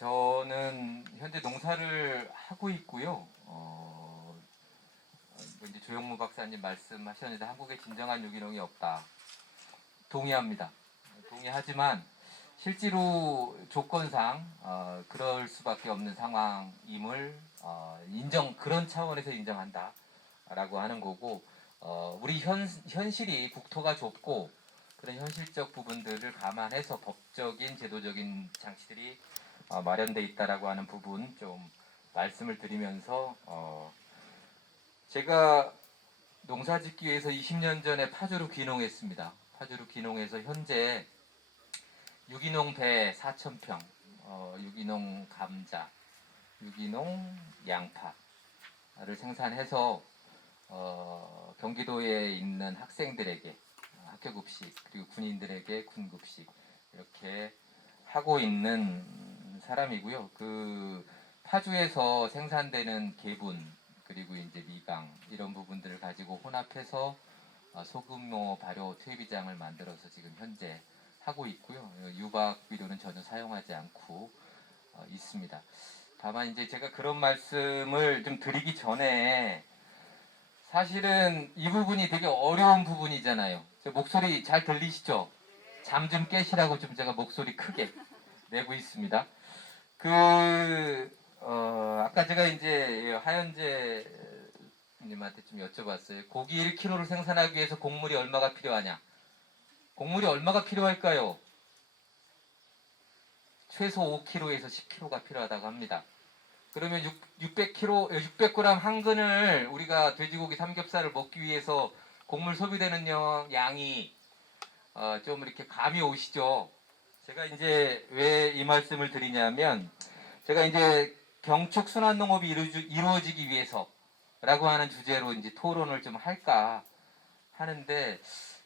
저는 현재 농사를 하고 있고요. 뭐 이제 조영무 박사님 말씀하셨는데 한국에 진정한 유기농이 없다. 동의합니다. 동의하지만 실제로 조건상 그럴 수밖에 없는 상황임을 그런 차원에서 인정한다라고 하는 거고, 우리 현실이 국토가 좁고 그런 현실적 부분들을 감안해서 법적인 제도적인 장치들이 마련돼 있다라고 하는 부분 좀 말씀을 드리면서, 제가 농사짓기 위해서 20년 전에 파주로 귀농했습니다. 파주로 귀농해서 현재 유기농 배 4,000평, 유기농 감자, 유기농 양파를 생산해서 경기도에 있는 학생들에게 학교급식, 그리고 군인들에게 군급식 이렇게 하고 있는 사람이고요. 그 파주에서 생산되는 개분, 그리고 이제 미강 이런 부분들을 가지고 혼합해서 소규모 발효 퇴비장을 만들어서 지금 현재 하고 있고요. 유박 비료는 전혀 사용하지 않고 있습니다. 다만 이제 제가 그런 말씀을 좀 드리기 전에, 사실은 이 부분이 되게 어려운 부분이잖아요. 제 목소리 잘 들리시죠? 잠 좀 깨시라고 좀 제가 목소리 크게 내고 있습니다. 아까 제가 이제 하현재 님한테 좀 여쭤봤어요. 고기 1kg를 생산하기 위해서 곡물이 얼마가 필요하냐? 곡물이 얼마가 필요할까요? 최소 5kg에서 10kg가 필요하다고 합니다. 그러면 600g 한 근을 우리가 돼지고기 삼겹살을 먹기 위해서 곡물 소비되는 양이 좀 이렇게 감이 오시죠? 제가 이제 왜 이 말씀을 드리냐면, 제가 이제 경축 순환 농업이 이루어지기 위해서라고 하는 주제로 이제 토론을 좀 할까 하는데,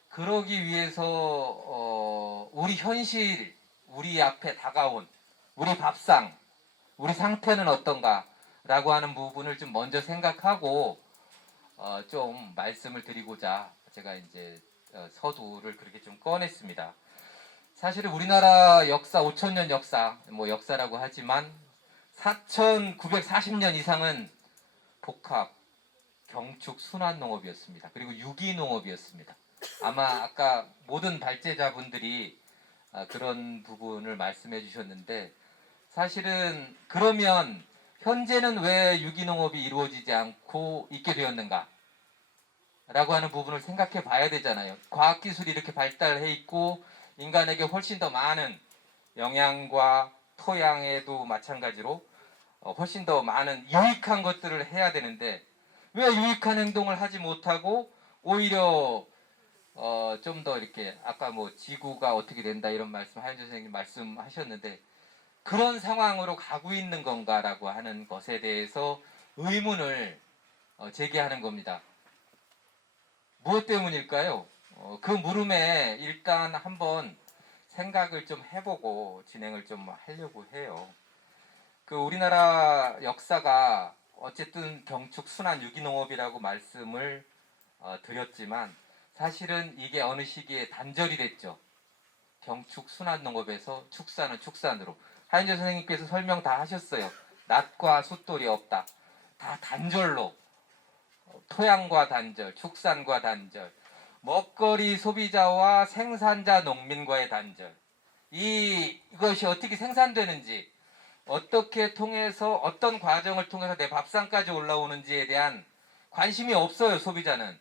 그러기 위해서 우리 현실, 우리 앞에 다가온 우리 밥상, 우리 상태는 어떤가라고 하는 부분을 좀 먼저 생각하고 좀 말씀을 드리고자 제가 이제 서두를 그렇게 좀 꺼냈습니다. 사실은 우리나라 역사 5,000년 역사, 뭐 역사라고 하지만 4,940년 이상은 복합 경축 순환 농업이었습니다. 그리고 유기농업이었습니다. 아마 아까 모든 발제자분들이 그런 부분을 말씀해 주셨는데, 사실은 그러면 현재는 왜 유기농업이 이루어지지 않고 있게 되었는가? 라고 하는 부분을 생각해 봐야 되잖아요. 과학기술이 이렇게 발달해 있고 인간에게 훨씬 더 많은 영양과 토양에도 마찬가지로 훨씬 더 많은 유익한 것들을 해야 되는데, 왜 유익한 행동을 하지 못하고 오히려 좀 더 이렇게 아까 뭐 지구가 어떻게 된다 이런 말씀 하현재 선생님 말씀하셨는데, 그런 상황으로 가고 있는 건가라고 하는 것에 대해서 의문을 제기하는 겁니다. 무엇 때문일까요? 그 물음에 일단 한번 생각을 좀 해보고 진행을 좀 하려고 해요. 그 우리나라 역사가 어쨌든 경축 순환 유기농업이라고 말씀을 드렸지만, 사실은 이게 어느 시기에 단절이 됐죠. 경축 순환 농업에서 축사는 축산으로. 하인재 선생님께서 설명 다 하셨어요. 낫과 숫돌이 없다. 다 단절로. 토양과 단절, 축산과 단절, 먹거리 소비자와 생산자 농민과의 단절. 이것이 어떻게 생산되는지, 어떻게 통해서 어떤 과정을 통해서 내 밥상까지 올라오는지에 대한 관심이 없어요. 소비자는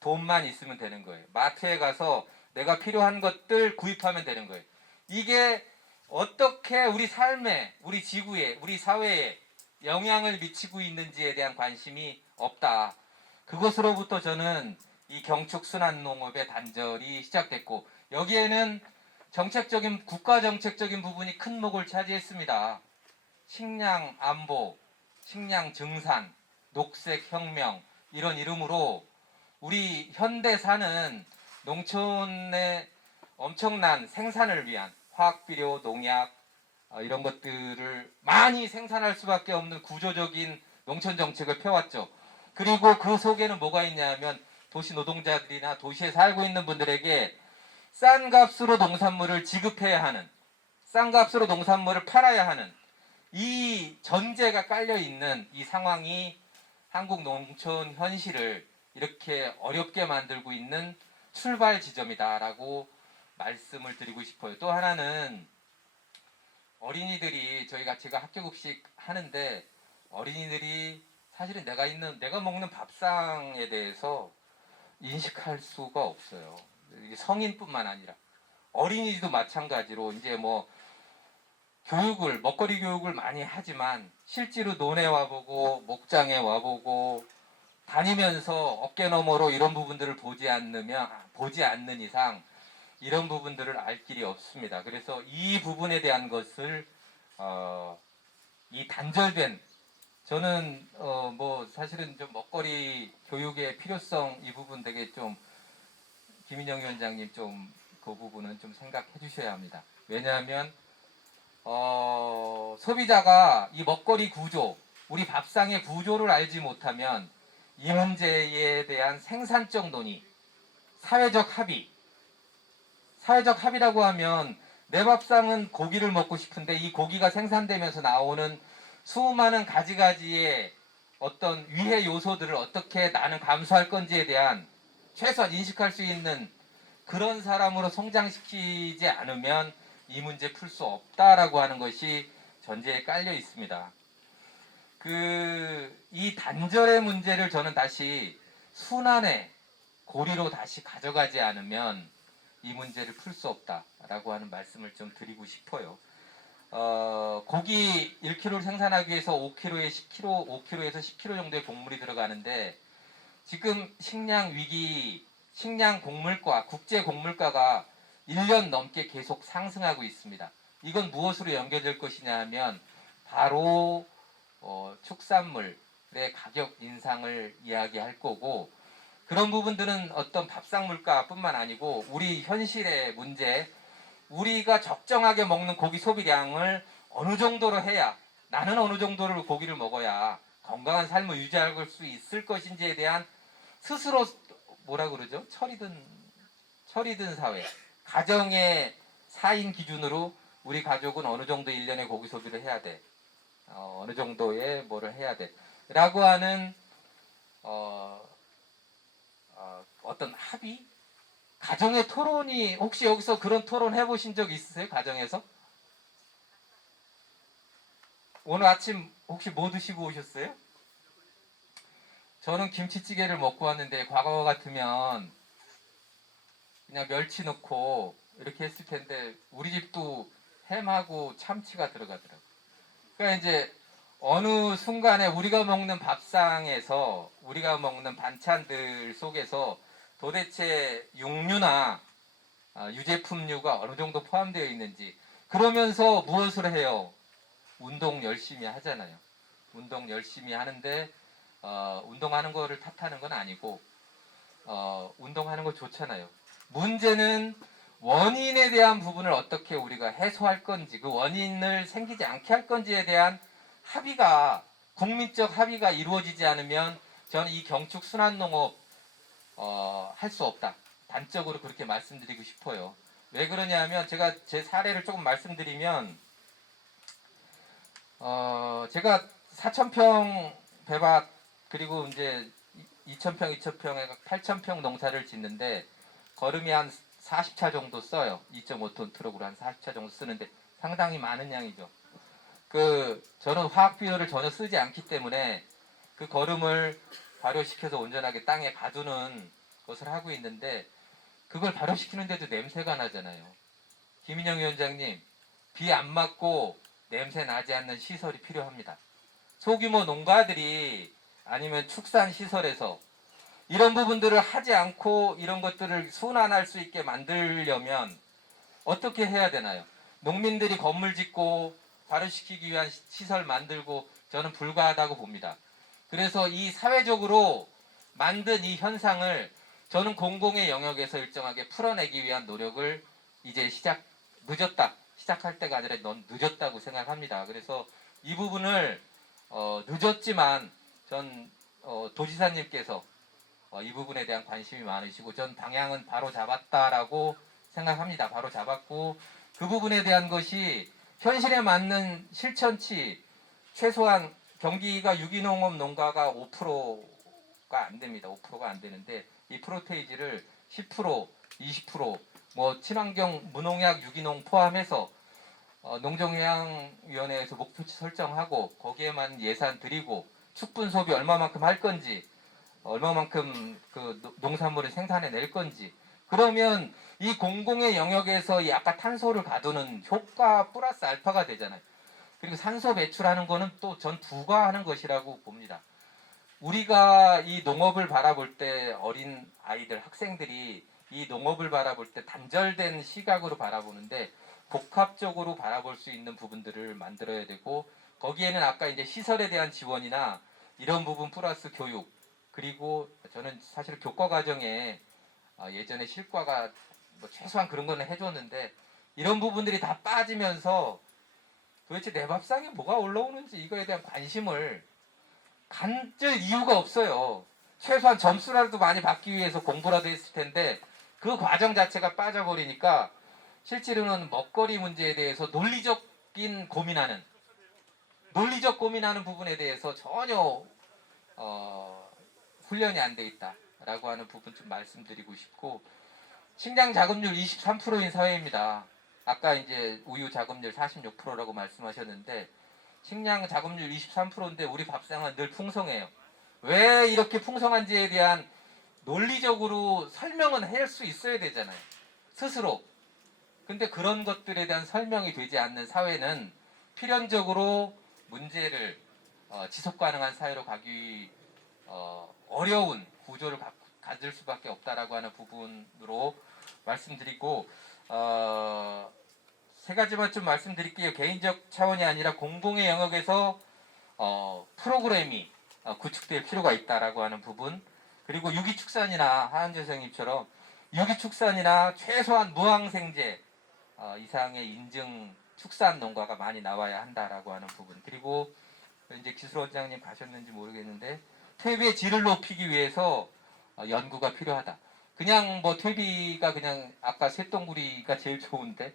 돈만 있으면 되는 거예요. 마트에 가서 내가 필요한 것들 구입하면 되는 거예요. 이게 어떻게 우리 삶에, 우리 지구에, 우리 사회에 영향을 미치고 있는지에 대한 관심이 없다. 그것으로부터 저는 이 경축 순환 농업의 단절이 시작됐고, 여기에는 정책적인 국가 정책적인 부분이 큰 목을 차지했습니다. 식량 안보, 식량 증산, 녹색 혁명 이런 이름으로 우리 현대사는 농촌의 엄청난 생산을 위한 화학비료, 농약 이런 것들을 많이 생산할 수밖에 없는 구조적인 농촌 정책을 펴왔죠. 그리고 그 속에는 뭐가 있냐면, 도시 노동자들이나 도시에 살고 있는 분들에게 싼 값으로 농산물을 지급해야 하는, 싼 값으로 농산물을 팔아야 하는, 이 전제가 깔려 있는 이 상황이 한국 농촌 현실을 이렇게 어렵게 만들고 있는 출발 지점이다라고 말씀을 드리고 싶어요. 또 하나는 어린이들이 제가 학교급식 하는데 어린이들이 사실은 내가 먹는 밥상에 대해서 인식할 수가 없어요. 이게 성인뿐만 아니라 어린이도 마찬가지로 이제 뭐 먹거리 교육을 많이 하지만 실제로 논에 와보고 목장에 와보고 다니면서 어깨 너머로 이런 부분들을 보지 않는 이상 이런 부분들을 알 길이 없습니다. 그래서 이 부분에 대한 것을 이 단절된 저는 뭐 사실은 좀 먹거리 교육의 필요성 이 부분 되게 좀 김인영 위원장님 좀 그 부분은 좀 생각해 주셔야 합니다. 왜냐하면 소비자가 이 먹거리 구조, 우리 밥상의 구조를 알지 못하면 이 문제에 대한 생산적 논의, 사회적 합의라고 하면 내 밥상은 고기를 먹고 싶은데 이 고기가 생산되면서 나오는 수많은 가지가지의 어떤 위해 요소들을 어떻게 나는 감수할 건지에 대한 최소한 인식할 수 있는 그런 사람으로 성장시키지 않으면 이 문제 풀 수 없다라고 하는 것이 전제에 깔려 있습니다. 이 단절의 문제를 저는 다시 순환의 고리로 다시 가져가지 않으면 이 문제를 풀 수 없다라고 하는 말씀을 좀 드리고 싶어요. 고기 1kg를 생산하기 위해서 5kg에서 10kg 정도의 곡물이 들어가는데 지금 식량 위기, 식량 곡물가, 국제 곡물가가 1년 넘게 계속 상승하고 있습니다. 이건 무엇으로 연결될 것이냐 하면 바로 축산물의 가격 인상을 이야기할 거고 그런 부분들은 어떤 밥상 물가뿐만 아니고 우리 현실의 문제, 우리가 적정하게 먹는 고기 소비량을 어느 정도로 해야 나는 어느 정도로 고기를 먹어야 건강한 삶을 유지할 수 있을 것인지에 대한 스스로 뭐라 그러죠? 철이든 사회, 가정의 4인 기준으로 우리 가족은 어느 정도 1년에 고기 소비를 해야 돼. 어느 정도의 뭐를 해야 돼. 라고 하는 어떤 합의? 가정의 토론이 혹시 여기서 그런 토론 해보신 적 있으세요? 가정에서? 오늘 아침 혹시 뭐 드시고 오셨어요? 저는 김치찌개를 먹고 왔는데 과거 같으면 그냥 멸치 넣고 이렇게 했을 텐데 우리 집도 햄하고 참치가 들어가더라고요. 그러니까 이제 어느 순간에 우리가 먹는 밥상에서 우리가 먹는 반찬들 속에서 도대체 육류나 유제품류가 어느 정도 포함되어 있는지 그러면서 무엇을 해요? 운동 열심히 하잖아요. 운동 열심히 하는데 운동하는 거를 탓하는 건 아니고 운동하는 거 좋잖아요. 문제는 원인에 대한 부분을 어떻게 우리가 해소할 건지 그 원인을 생기지 않게 할 건지에 대한 국민적 합의가 이루어지지 않으면 저는 이 경축 순환농업 할 수 없다. 단적으로 그렇게 말씀드리고 싶어요. 왜 그러냐면 제가 제 사례를 조금 말씀드리면 제가 4,000평 배밭 그리고 이제 2,000평에 8,000평 농사를 짓는데 거름이 한 40차 정도 써요. 2.5톤 트럭으로 한 40차 정도 쓰는데 상당히 많은 양이죠. 저는 화학 비료를 전혀 쓰지 않기 때문에 그 거름을 발효시켜서 온전하게 땅에 가두는 것을 하고 있는데 그걸 발효시키는데도 냄새가 나잖아요. 김인영 위원장님, 비 안 맞고 냄새 나지 않는 시설이 필요합니다. 소규모 농가들이 아니면 축산시설에서 이런 부분들을 하지 않고 이런 것들을 순환할 수 있게 만들려면 어떻게 해야 되나요? 농민들이 건물 짓고 발효시키기 위한 시설 만들고 저는 불가하다고 봅니다. 그래서 이 사회적으로 만든 이 현상을 저는 공공의 영역에서 일정하게 풀어내기 위한 노력을 이제 시작할 때가 아니라 넌 늦었다고 생각합니다. 그래서 이 부분을 늦었지만 전 도지사님께서 이 부분에 대한 관심이 많으시고 전 방향은 바로 잡았다라고 생각합니다. 바로 잡았고 그 부분에 대한 것이 현실에 맞는 실천치 최소한 경기가 유기농업 농가가 5%가 안 됩니다. 5%가 안 되는데 이 프로테이지를 10%, 20%, 뭐 친환경 무농약 유기농 포함해서 농정영양위원회에서 목표치 설정하고 거기에만 예산 들이고 축분 소비 얼마만큼 할 건지 얼마만큼 그 농산물을 생산해 낼 건지 그러면 이 공공의 영역에서 이 아까 탄소를 가두는 효과 플러스 알파가 되잖아요. 그리고 산소 배출하는 거는 또 전 부과하는 것이라고 봅니다. 우리가 이 농업을 바라볼 때 어린 아이들, 학생들이 이 농업을 바라볼 때 단절된 시각으로 바라보는데 복합적으로 바라볼 수 있는 부분들을 만들어야 되고 거기에는 아까 이제 시설에 대한 지원이나 이런 부분 플러스 교육 그리고 저는 사실 교과 과정에 예전에 실과가 뭐 최소한 그런 거는 해줬는데 이런 부분들이 다 빠지면서 도대체 내 밥상에 뭐가 올라오는지 이거에 대한 관심을 간절 이유가 없어요. 최소한 점수라도 많이 받기 위해서 공부라도 했을 텐데 그 과정 자체가 빠져버리니까 실제로는 먹거리 문제에 대해서 논리적 고민하는 부분에 대해서 전혀 훈련이 안 돼 있다라고 하는 부분 좀 말씀드리고 싶고 식량 자급률 23%인 사회입니다. 아까 이제 우유 자급률 46%라고 말씀하셨는데 식량 자급률 23%인데 우리 밥상은 늘 풍성해요. 왜 이렇게 풍성한지에 대한 논리적으로 설명은 할 수 있어야 되잖아요. 스스로. 근데 그런 것들에 대한 설명이 되지 않는 사회는 필연적으로 문제를 지속 가능한 사회로 가기 어려운 구조를 가질 수밖에 없다라고 하는 부분으로 말씀드리고 세 가지만 좀 말씀드릴게요. 개인적 차원이 아니라 공공의 영역에서 프로그램이 구축될 필요가 있다라고 하는 부분 그리고 유기축산이나 하은재 선생님처럼 유기축산이나 최소한 무항생제 이상의 인증 축산 농가가 많이 나와야 한다라고 하는 부분 그리고 이제 기술원장님 가셨는지 모르겠는데 퇴비의 질을 높이기 위해서 연구가 필요하다. 그냥 뭐 퇴비가 그냥 아까 쇳덩구리가 제일 좋은데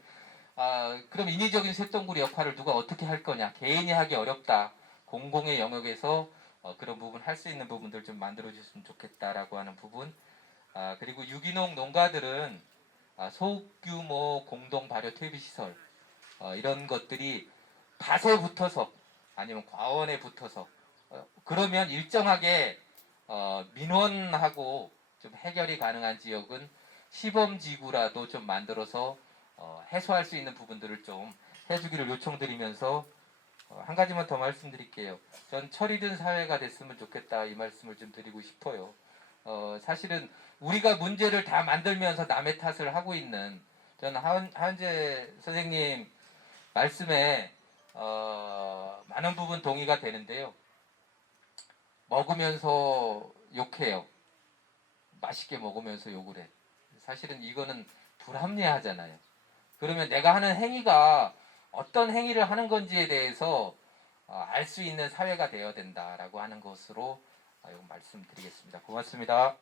그럼 인위적인 쇳덩구리 역할을 누가 어떻게 할 거냐 개인이 하기 어렵다. 공공의 영역에서 그런 부분 할 수 있는 부분들 좀 만들어 주셨으면 좋겠다라고 하는 부분 그리고 유기농 농가들은 소규모 공동 발효 퇴비 시설 이런 것들이 밭에 붙어서 아니면 과원에 붙어서 그러면 일정하게 민원하고 좀 해결이 가능한 지역은 시범지구라도 좀 만들어서 해소할 수 있는 부분들을 좀 해주기를 요청드리면서 한 가지만 더 말씀드릴게요. 전 철이 든 사회가 됐으면 좋겠다 이 말씀을 좀 드리고 싶어요. 사실은 우리가 문제를 다 만들면서 남의 탓을 하고 있는 저는 하은재 선생님 말씀에 많은 부분 동의가 되는데요. 먹으면서 욕해요. 맛있게 먹으면서 욕을 해. 사실은 이거는 불합리하잖아요. 그러면 내가 하는 행위가 어떤 행위를 하는 건지에 대해서 알 수 있는 사회가 되어야 된다라고 하는 것으로 말씀드리겠습니다. 고맙습니다.